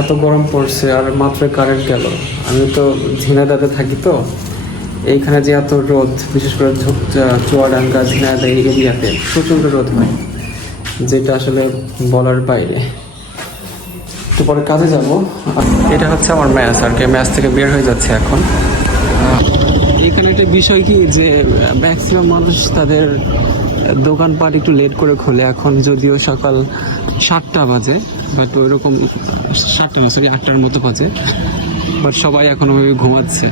এত গরম পড়ছে আর মাত্র কারেন্ট গেল। আমি তো ঝিনাইদহে থাকি, তো এইখানে যে এত রোদ, বিশেষ করে চুয়াডাঙ্গা ঝিনাইদহ এই এরিয়াতে প্রচণ্ড রোদ হয়, যেটা আসলে বলার বাইরে। তো পরে কাজে যাব। এটা হচ্ছে আমার ম্যাচ আর কি, ম্যাচ থেকে বের হয়ে যাচ্ছে এখন। এখানে একটা বিষয় কি যে ম্যাক্সিমাম মানুষ তাদের দোকানপাট একটু লেট করে খোলে এখন, যদিও সকাল 7টা বাজে, বাট ওইরকম 7টা না, সরি 8টার মতো বাজে, বাট সবাই এখন ওইভাবে ঘুমাচ্ছে।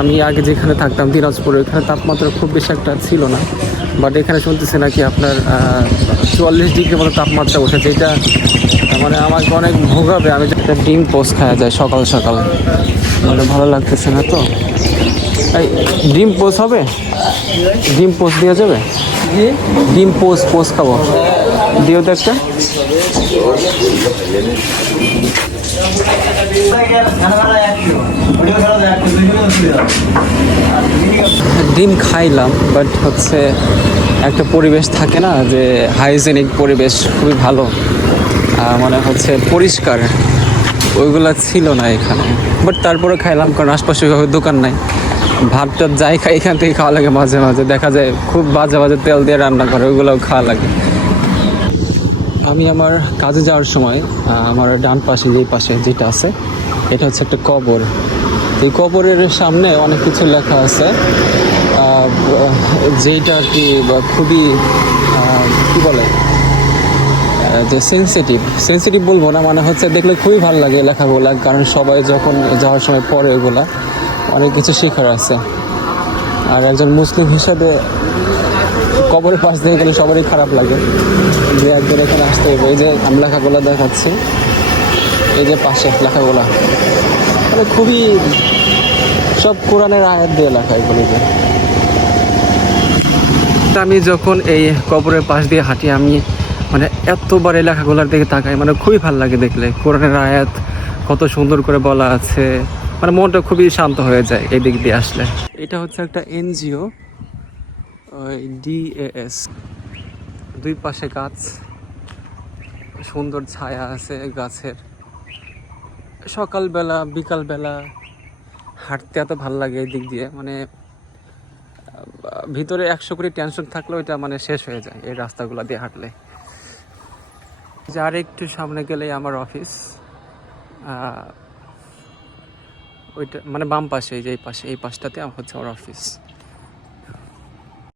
আমি আগে যেখানে থাকতাম দিনাজপুরে, ওইখানে তাপমাত্রা খুব বেশি একটা ছিল না, বাট এখানে শুনতেছি নাকি আপনার 44 ডিগ্রি মতো তাপমাত্রা উঠেছে। এটা মানে আমাকে অনেক ভোগাবে। আমি একটা ডিম পোস্ট খাওয়া যায় সকাল সকাল, মানে ভালো লাগতেছে না তো। এই ডিম পোস্ট হবে, ডিম পোস্ট দেওয়া যাবে? ডিম পোস্ট খাবো, দিও তো একটা। ডিম খাইলাম, বাট হচ্ছে একটা পরিবেশ থাকে না যে হাইজেনিক পরিবেশ, খুবই ভালো, মানে হচ্ছে পরিষ্কার, ওইগুলা ছিল না এখানে। বাট তারপরে খাইলাম, কারণ আশপাশে ওইভাবে দোকান নাই। ভাত টাত যাই খাই এখান থেকে খাওয়া লাগে, মাঝে মাঝে দেখা যায় খুব বাজে বাজে তেল দিয়ে রান্না করে, ওইগুলোও খাওয়া লাগে। আমি আমার কাজে যাওয়ার সময় আমার ডান পাশে, যেই পাশে যেটা আছে, এটা হচ্ছে একটা কবর। এই কবরের সামনে অনেক কিছু লেখা আছে, যেটা আর কি খুবই কী বলে যে সেন্সিটিভ বলবো না, মানে হচ্ছে দেখলে খুবই ভালো লাগে লেখাগুলা, কারণ সবাই যখন যাওয়ার সময় পড়ে ওগুলা, অনেক কিছু শেখার আছে। আর একজন মুসলিম হিসাবে কবরের পাশ দিয়ে গেলে সবারই খারাপ লাগে, যে একজন এখানে আসতে হবে। এই যে আমি লেখাগুলো দেখাচ্ছি, এই যে পাশে লেখাগুলা, মানে খুবই সব কোরআনের আয়াত দিয়ে লেখা এগুলিতে। আমি যখন এই কবরের পাশ দিয়ে হাঁটি, আমি মানে এতবার এই লেখাগুলোর দিকে তাকাই, মানে খুবই ভালো লাগে দেখলে। কোরআনের আয়াত কত সুন্দর করে বলা আছে, মানে মনটা খুবই শান্ত হয়ে যায় এই দিক দিয়ে আসলে। এটা হচ্ছে একটা এনজিও, DAS। দুই পাশে গাছ, সুন্দর ছায়া আছে গাছের। সকালবেলা বিকালবেলা হাঁটতে এত ভালো লাগে এই দিক দিয়ে, মানে ভিতরে 100 কোটি টেনশন থাকলেও এটা মানে শেষ হয়ে যায় এই রাস্তাগুলো দিয়ে হাঁটলে। যে আর একটু সামনে গেলেই আমার অফিস, ওইটা মানে বাম পাশে, যে এই পাশে, এই পাশটাতে হচ্ছে আমার অফিস।